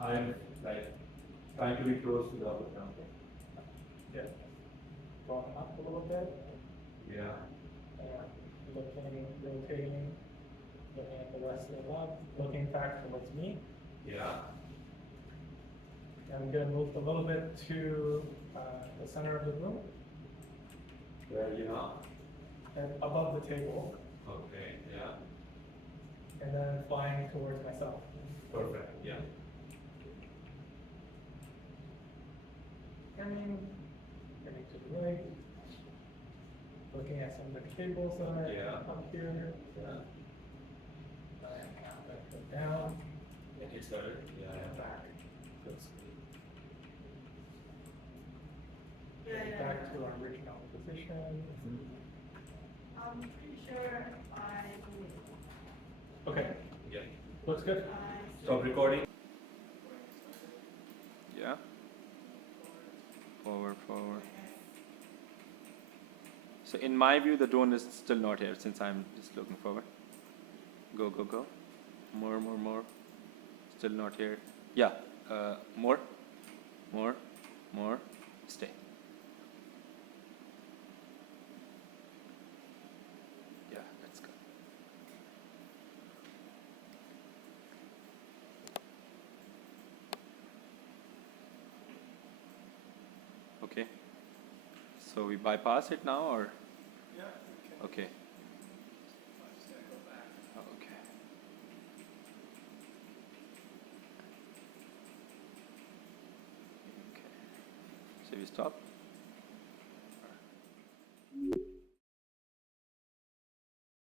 I'm like trying to be close to the upper temple. Yeah. Going up a little bit. Yeah. Looking, rotating, looking at the rest of the love, looking back towards me. Yeah. I'm going to move a little bit to the center of the room. Where you are? And above the table. Okay. Yeah. And then flying towards myself. Perfect. Yeah. Turning to the right. Looking at some of the cables that are up here. Yeah. Back down. It started. Yeah. Back. That's Back to our original position. I'm pretty sure I Okay. Yeah. Looks good. Stop recording. Yeah. Forward, forward. So in my view, the drone is still not here since I'm just looking forward. Go, go, go. More, more, more. Still not here. Yeah. More. More. More. Stay. Yeah, that's good. Okay. So we bypass it now, or? Yeah. Okay. Okay. Okay. So we stop.